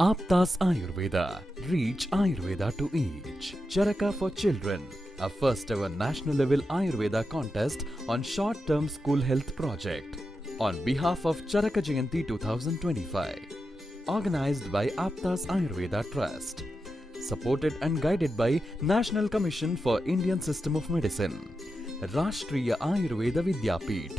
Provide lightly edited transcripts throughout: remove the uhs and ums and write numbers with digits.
Aptas Ayurveda. Reach Ayurveda to each. Charaka for Children. A first ever national level Ayurveda contest on short term school health project. On behalf of Charaka Jayanti 2025. Organized by Aptas Ayurveda Trust. Supported and guided by National Commission for Indian System of Medicine. Rashtriya Ayurveda Vidyapeeth.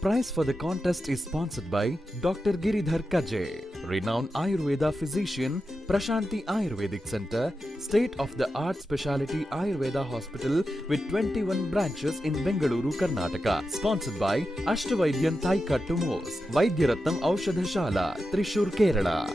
Prize for the contest is sponsored by Dr. Giridhar Kaje, renowned Ayurveda physician, Prashanti Ayurvedic Center, state-of-the-art specialty Ayurveda hospital with 21 branches in Bengaluru, Karnataka. Sponsored by Ashtavaidyan Thaikattu Mos, Vaidyaratnam Aushadhashala, Thrissur, Kerala.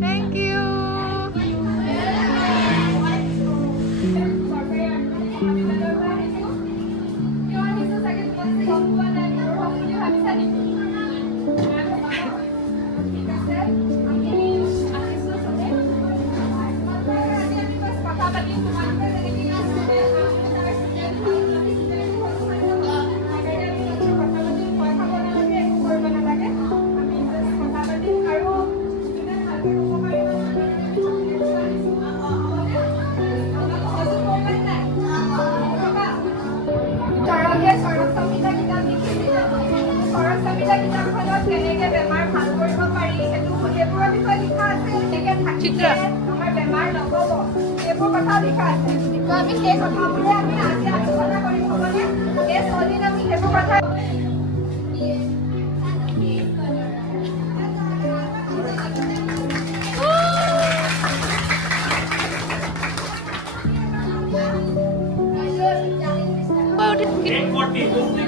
Thank you.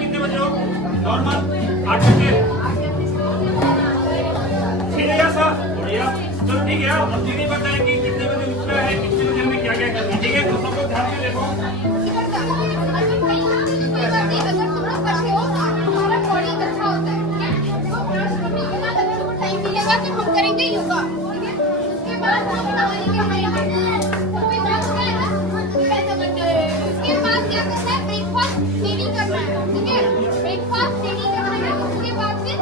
कितने बजे हो? Normal 8 बजे। ठीक है sir, बढ़िया। चलो ठीक है, अब दीदी बताएं कि कितने बजे उठना है, कितने बजे हमें क्या क्या करना है। ठीक है, तो सब लोग ध्यान से देखो। हम करेंगे योगा, उसके बाद क्या करना है, ब्रेकफास्ट रेडी करना है, ठीक है, ब्रेकफास्ट रेडी करना है, उसके बाद फिर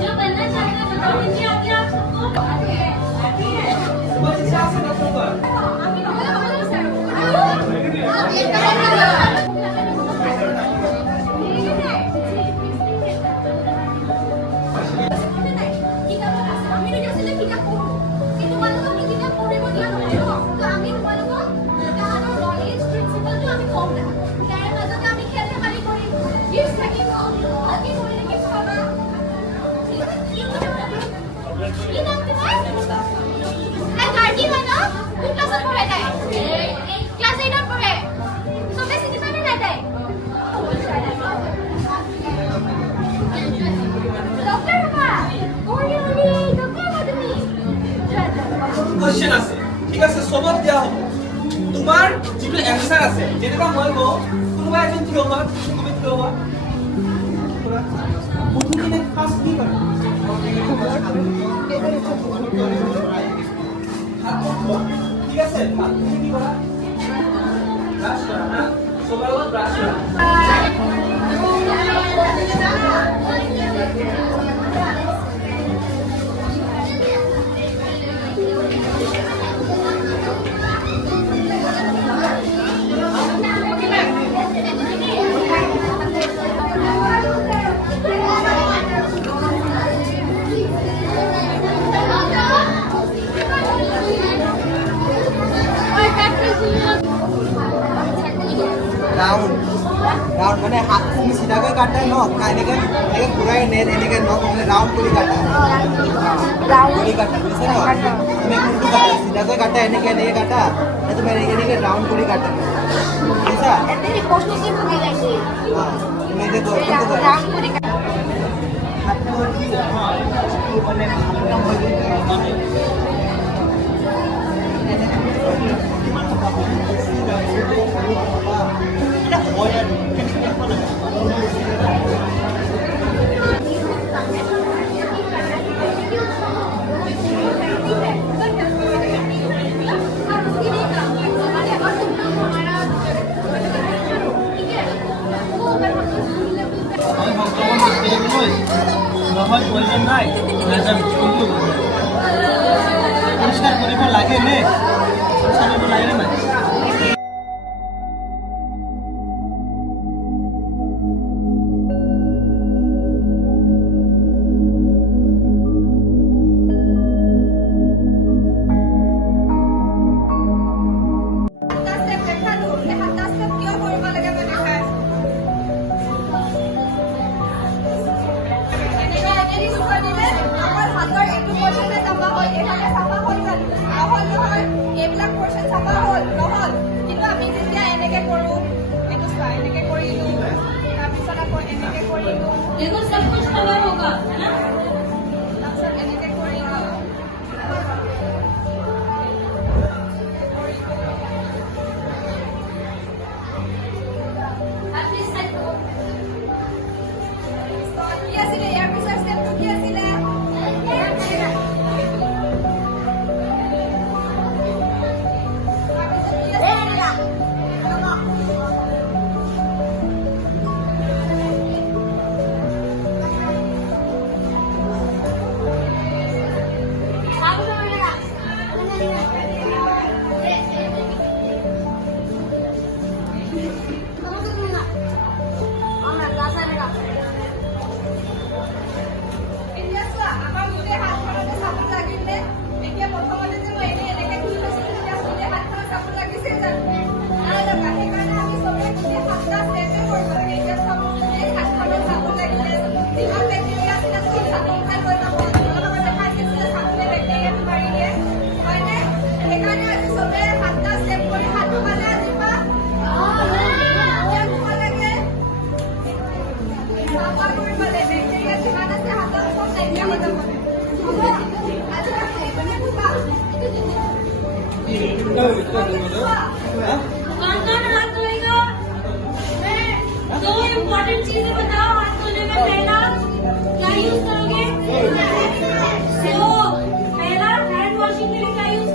जो बनना चाहते हैं बता दीजिए आगे आप কোশ্চেন আছে, ঠিক আছে, সবত দিয়া হ'ব। তোমাৰ যিটো এনসার আছে, যেটা মই কও, কোনোবা এজন থিয় হোৱা, তুমি থিয় হোৱা। পুরা বুদ্ধি ফার্স্ট কি কৰে? আছে ভাল তুমি কি কৰা ব্ৰাছ কৰা না সবার লগত ব্ৰাছ কৰা राउंड राउंड मैंने हाथ में सीधा कर काटता है नॉक ना इन्हें पूरा ही नेट इन्हें नॉक मैंने राउंड पूरी काटता है राउंड पूरी काटता है जैसे ना मैं कुंटू काटता है सीधा कर काटता है इन्हें नहीं काटा नहीं तो मैंने इन्हें राउंड पूरी काटता है ऐसा तेरी कोशिश ही पूरी लगी हां मैं देखो कुंटू राउंड पूरी हाथ में मैंने নহয় প্ৰয়োজন নাই নাযাবি কোনটো পৰিষ্কাৰ কৰিব লাগে নে পৰিষ্কাৰ কৰিব লাগে নে নাই देखो सब कुछ कवर होगा है ना कौन कौन हाथ धोएगा? दो इम्पोर्टेंट चीजें बताओ हाथ धोने में। पहला क्या यूज करोगे? तो पहला हैंड वॉशिंग के लिए क्या use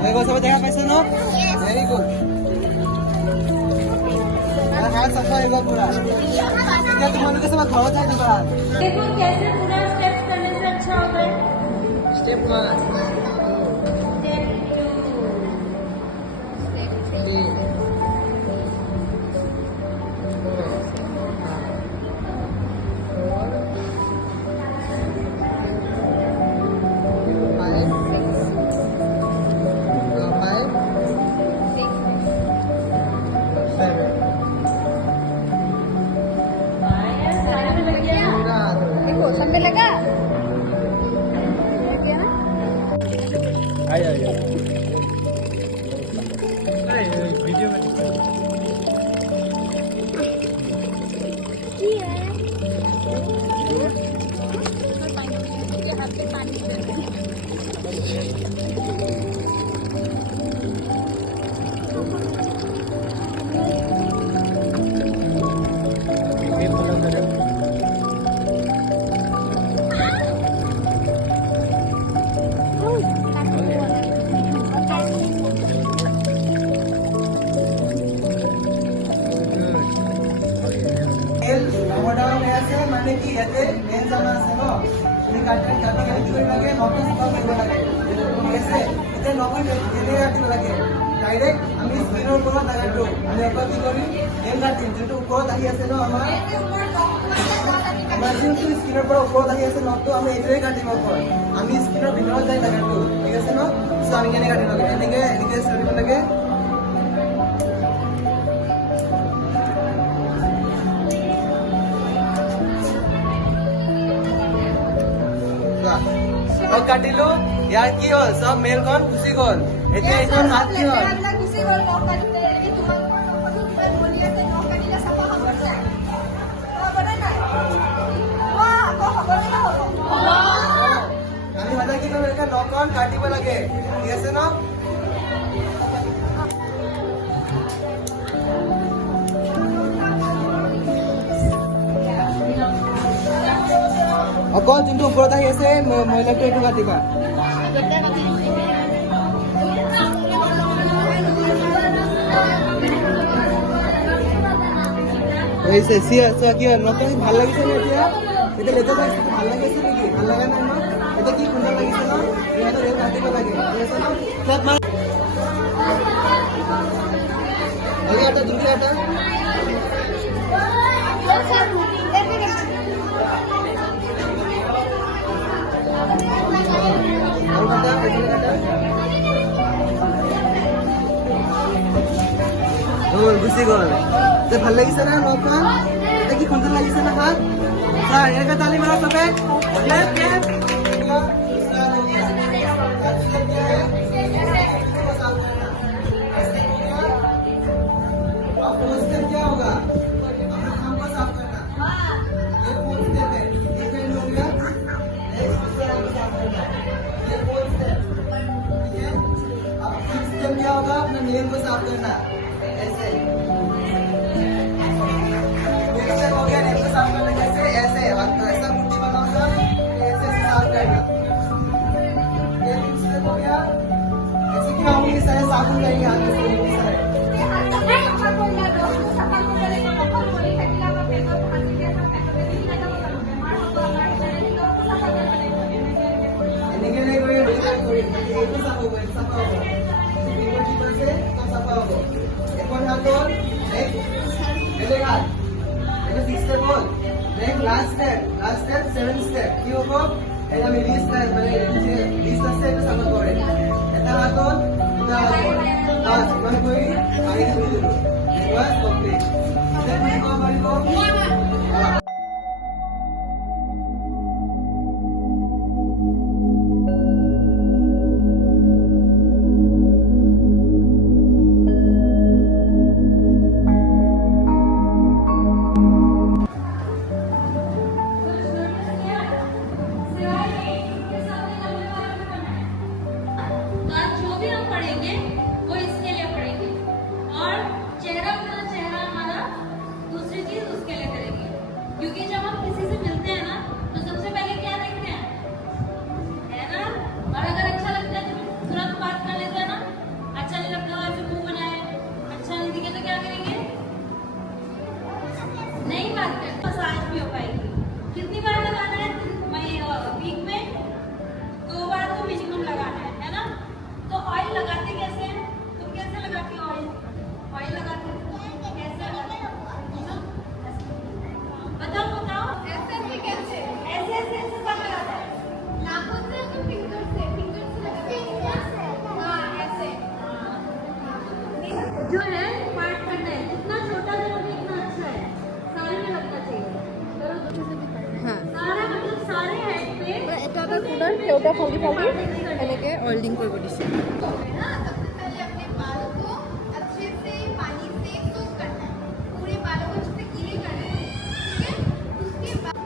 Oke, kau sampai tengah pesan no? Very good. हाथ सफा होगा पूरा। क्या तुम लोग के सब खाओ जाए दोबारा? देखो कैसे पूरा स्टेप करने से अच्छा होता है। Step 1, step 2, 3, 4, 5, 6, 7, 8. देखो समझ लगा आया वीडियो में মানে কি এতে মেন জানা আছে ন তুমি কাটতে কাটতে চুই লাগে নকল সফা কৰিব লাগে ঠিক আছে এতে নকল যেনে ৰাখিব লাগে ডাইৰেক্ট আমি স্ক্ৰীনৰ ওপৰত লাগাটো আমি এবাৰ কি কৰিম মেন কাটিম যেটো ওপৰত আহি আছে ন আমাৰ যোনটো স্ক্ৰীনৰ পৰা ওপৰত আহি আছে নকটো আমি এইটোৱে কাটিম ওপৰত আমি স্ক্ৰীনৰ ভিতৰত যাই লাগাটো ঠিক আছে ন সো আমি কেনে কাটিব লাগে এনেকে কৰিব লাগে और काटिलो यार की हो सब मेल कौन खुशी कौन इतने इतना हाथ की हो किसी को नौक करते हैं कि तुम्हारे को नौक करते हैं बोलिए तो नौक करने का सफा खबर है खबर है ना वाह को खबर है ना हो আমি মাথা কি করে একটা নকন কাটিব লাগে ঠিক আছে না অকল যোনটো ওপৰত আহি আছে মহিলাটো এইটো কাটিবা হৈছে চিয়া কি নতুন ভাল লাগিছে নে এতিয়া এতিয়া লেটা পাইছে ভাল লাগিছে নেকি ভাল লাগা নাই ন এটা কি সুন্দৰ লাগিছে ন এটা ৰেল কাটিব লাগে ঠিক আছে ন সব মাৰ আগে এটা দুটি এটা और बता कैसे काटा और गुसी गोल ते ভাল লাগিছে না নকন এটা কি সুন্দর লাগিছে না হাত স্যার একা তালি মারা তবে ক্ল্যাপ ক্ল্যাপ अब वो स्टेप क्या होगा अपना काम को साफ करना ये फोर्थ स्टेप है ये पेन हो गया नेक्स्ट स्टेप साफ करना ये फोर्थ स्टेप ठीक है अब फिफ्थ स्टेप क्या होगा अपना नेल को साफ करना ऐसे नेक्स्ट स्टेप हो गया नेल को साफ करना कैसे ऐसे हाथ को ऐसा मुट्ठी बनाओ ऐसे साफ करना ये फिफ्थ स्टेप हो गया ऐसे क्या हम इस तरह साफ करेंगे हाथ से इस तरह last step 7th step কি হবো এটা আমি লিস্ট মানে লিস্ট আছে এটা সামনে করে এটা হাতন এটা লাস্ট মানে কই আগে ধরে দিল ওয়ান কমপ্লিট দেন কি পারিব क्योंकि जब हम किसी से मिलते हैं ना तो सबसे पहले क्या देखते हैं है ना और अगर अच्छा लगता है तो तुरंत बात कर लेते हैं ना দুটা ফালি ফালি এনেকৈ অইলিং কৰিব দিছে। पहले अपने बालों को अच्छे से पानी से सोक करना है, पूरे बालों को अच्छे से गीले करना है, ठीक है। उसके बाद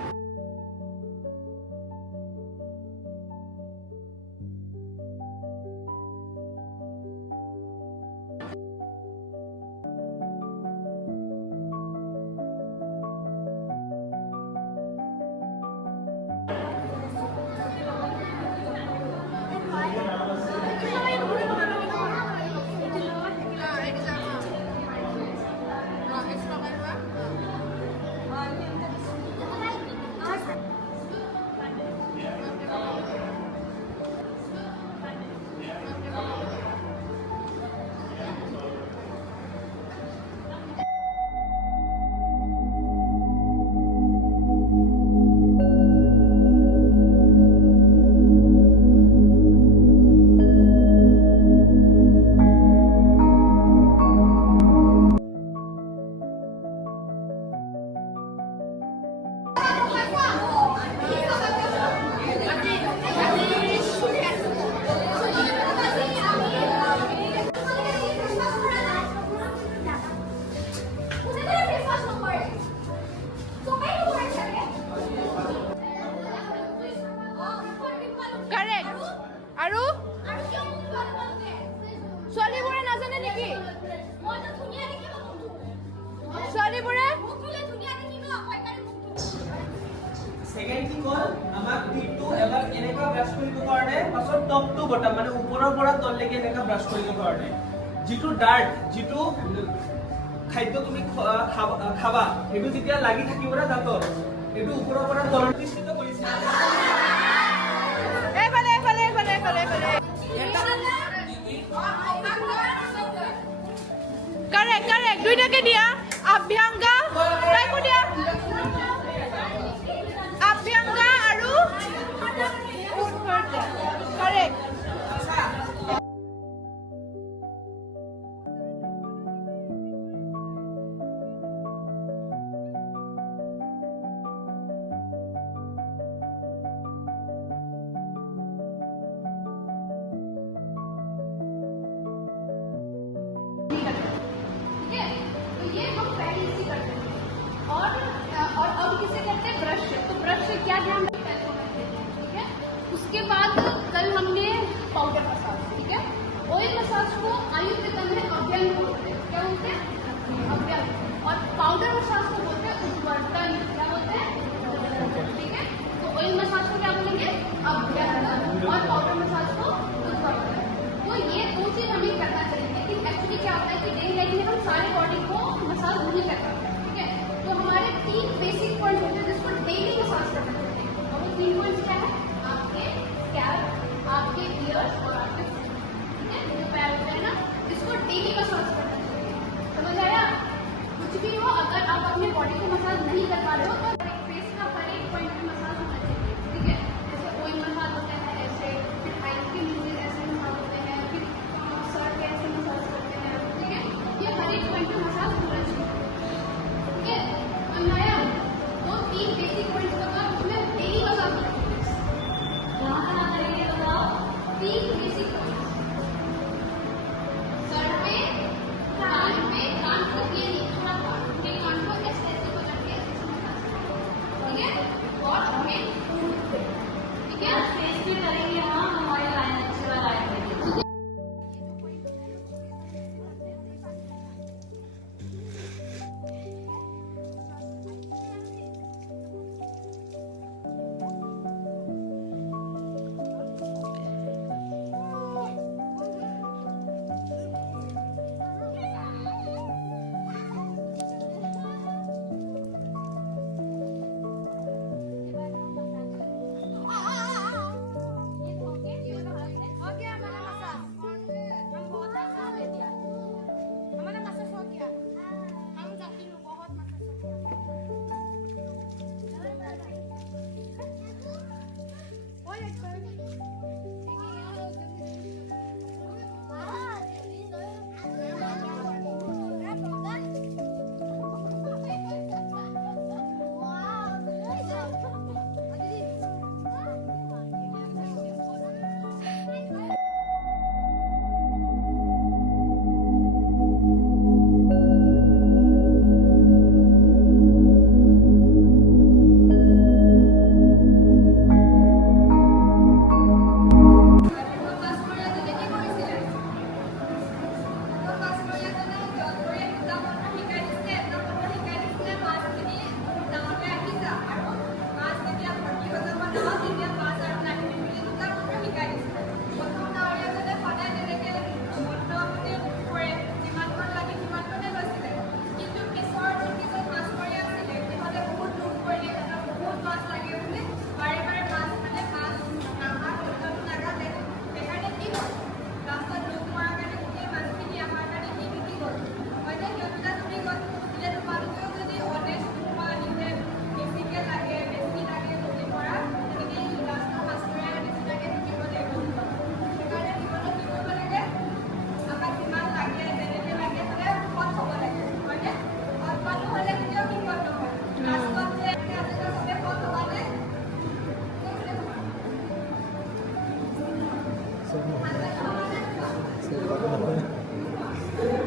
সেকেন্ড কি কল আমাক টিপটো এবাৰ এনেকা ব্ৰাশ কৰিব কাৰণে পাছত টপ টু বটম মানে ওপৰৰ পৰা তললৈকে এনেকা ব্ৰাশ কৰিব কাৰণে যিটো ডাৰ্ট যিটো খাদ্য তুমি খাবা সেইটো যেতিয়া লাগি থাকিব না দাঁতত সেইটো ওপৰৰ পৰা তললৈ নিশ্চিত কৰিছে কাৰেক্ট কাৰেক্ট দুইটাকে দিয়া অভ্যংগা তাইকো দিয়া অভ্যংগা আৰু কাৰেক্ট और अब किसे करते हैं ब्रश से। तो ब्रश से क्या ध्यान रखते हैं, ठीक है। उसके बाद कल हमने पाउडर मसाज, ठीक है। ऑयल मसाज को आयुर्वेद में अभ्यंग बोलते हैं। क्या बोलते हैं? अभ्यंग। और पाउडर मसाज को बोलते हैं उद्वर्तन। क्या बोलते हैं? ठीक है। तो ऑयल मसाज को क्या बोलेंगे? अभ्यंग। और पाउडर मसाज को उद्वर्तन। तो ये दो चीज हमें करना चाहिए। लेकिन एक्चुअली क्या होता है कि डेली लाइफ में हम सारे बॉडी को मसाज नहीं कर पाते, ठीक है। तो हमारे 3 बेसिक पॉइंट होते हैं जिसको डेली मसाज करना चाहिए। और वो 3 पॉइंट्स क्या है? आपके स्कैल्प, आपके ईयर्स और आपके feet, ठीक है। जो पैर होते हैं ना, इसको डेली मसाज करना चाहिए। समझ आया? कुछ भी हो, अगर आप अपने बॉडी को मसाज नहीं कर पा रहे हो तो फेस का हर एक पॉइंट में मसाज होना चाहिए, ठीक है। जैसे ऑयल मसाज होता है ऐसे, फिर आईज के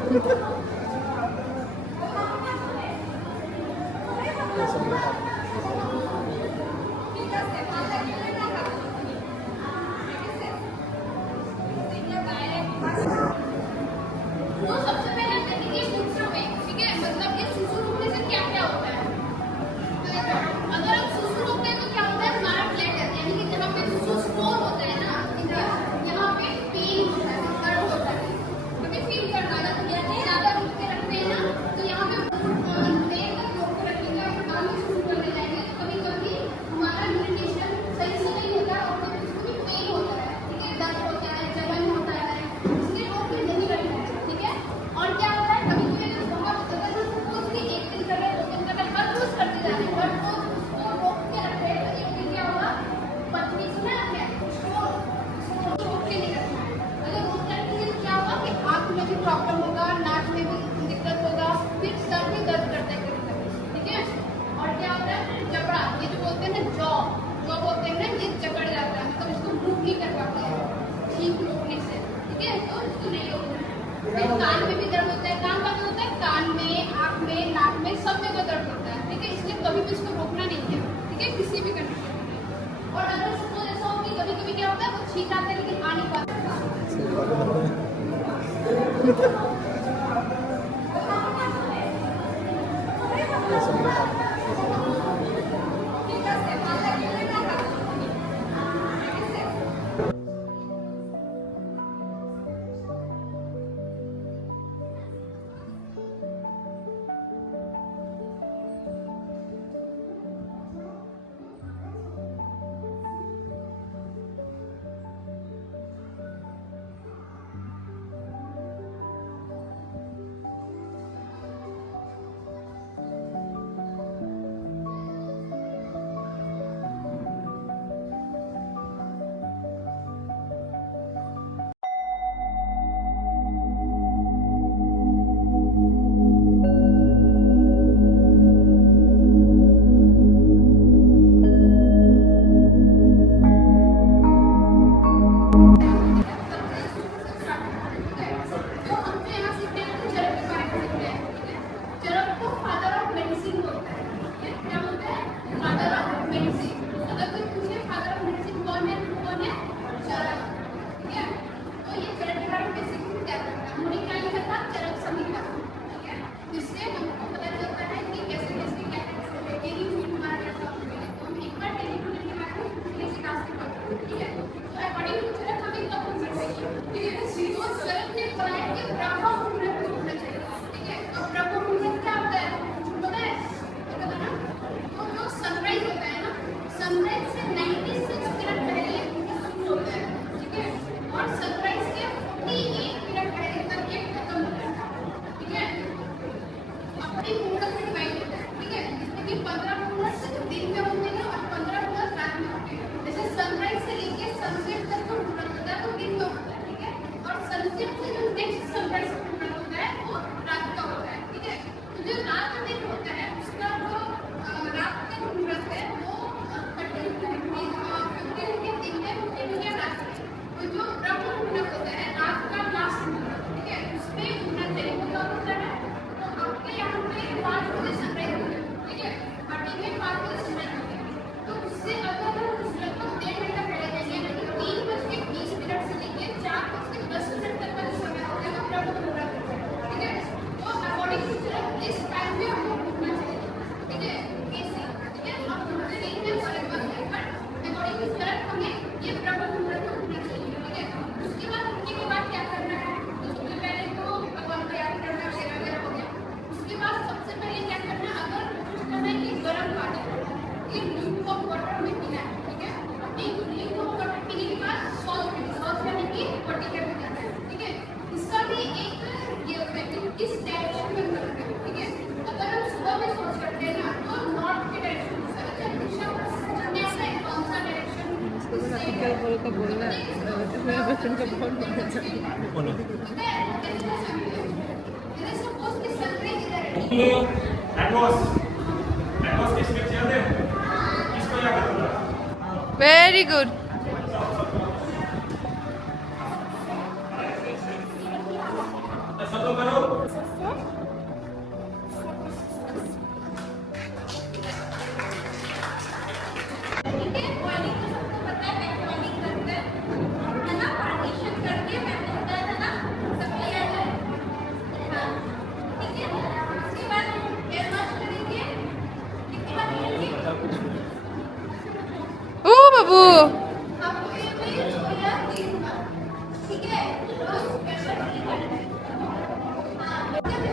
तो सबसे पहले देखेंगे मूत्र में, ठीक है, मतलब ये सुसु रोकने से क्या क्या होता है। अगर हम सुसु रोकते हैं तो क्या होता है, हमारा ब्लैडर यानी कि जहाँ पे सुसु स्टोर होता है ना, यहाँ पे पेन होता है, दर्द होता है, कभी फील करना ज्यादा रुक के रखते हैं ना, तो यहाँ पे रोक के रखेंगे, काम में शुरू करने जाएंगे, कभी कभी हमारा यूरिनेशन सही से नहीं होता और कभी उसको भी पेन होता है, ठीक है, दर्द होता है, जलन होता है, इसलिए रोक के नहीं रखना है, ठीक है। और क्या होता है, कभी कभी अगर बहुत अगर सपोज कि 1 दिन कर रहे हैं, 2 दिन कर रहे हैं, हर रोज करते जा रहे हैं, बट वो उसको रोक के रख रहे हैं, तो एक दिन क्या होगा, पत्नी सुना है उसको रोक के नहीं रखना है। अगर रोक के रखेंगे तो क्या होगा कि आँख में भी प्रॉब्लम होगा, नाक में भी दिक्कत होगा, फिर सर भी दर्द करता है कभी कभी, ठीक है। और क्या होता है, फिर जबड़ा, ये जो बोलते हैं ना जॉ बोलते हैं ना, ये जकड़ जाता है, मतलब इसको मूव नहीं कर पाते हैं ठीक रोकने से, ठीक है, तो इसको नहीं रोकना है। फिर कान में भी दर्द होता है, कान का होता है, कान में, आँख में, नाक में, सब जगह दर्द होता है, ठीक है, इसलिए कभी भी इसको रोकना नहीं है, ठीक है, किसी भी कंडीशन में। और अगर सपोज ऐसा हो कि कभी कभी क्या होता है, वो छींक आता है लेकिन आ नहीं पाता। का बोलना मेरा बच्चन का बहुत वेरी गुड सब लोग करो।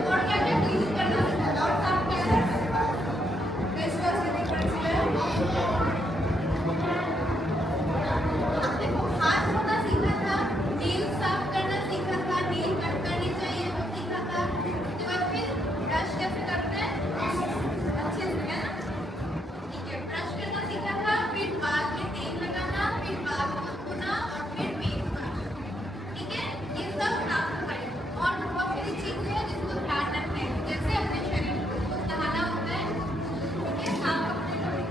और क्या क्या क्लीन करना है और साफ करना है फेस वॉश नहीं करना है देखो हाथ धोना सीखा था नील साफ करना सीखा था नील कट करनी चाहिए वो सीखा था उसके बाद फिर ब्रश कैसे करते हैं अच्छे से है ना ठीक है ब्रश करना सीखा था फिर बाल में तेल लगाना फिर बाल को धोना और फिर फेस वॉश ठीक है ये सब काम करें और बहुत सारी चीजें हैं जिसको ध्यान रखना है जैसे अपने शरीर को नहाना होता है ठीक है साफ कपड़े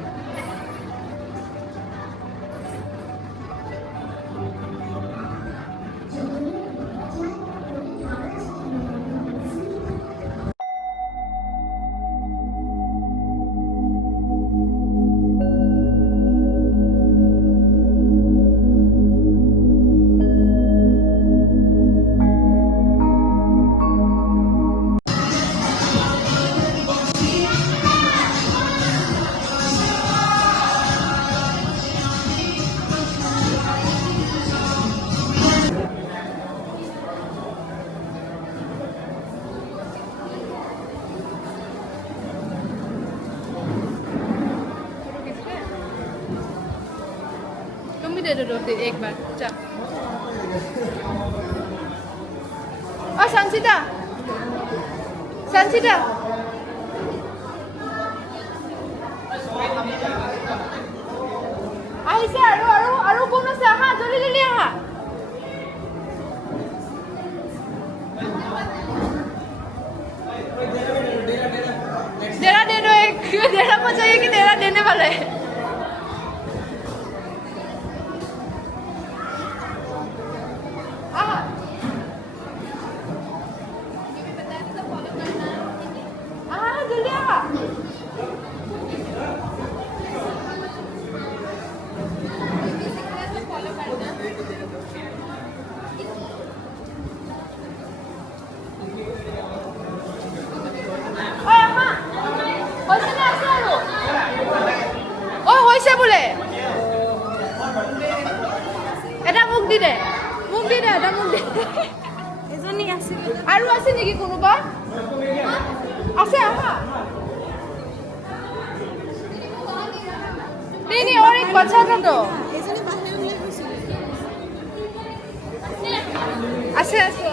तुम भी दे दो रोटी एक बार चा संचिता संचिता আহিছে আৰু কোন আছে আহা জলদি জলদি আহা डेरा दे दो एक डेरा को चाहिए कि डेरा देने वाले आहा आहा जल्दी आहा হৈছে বোলে এটা মুখ দি দে এটা মুখ দি এজনী আছে আৰু আছে নেকি কোনোবা আছে আহা नहीं और एक बच्चा था तो এজনী বাহিৰলৈ গৈছিল আছে আছে আছে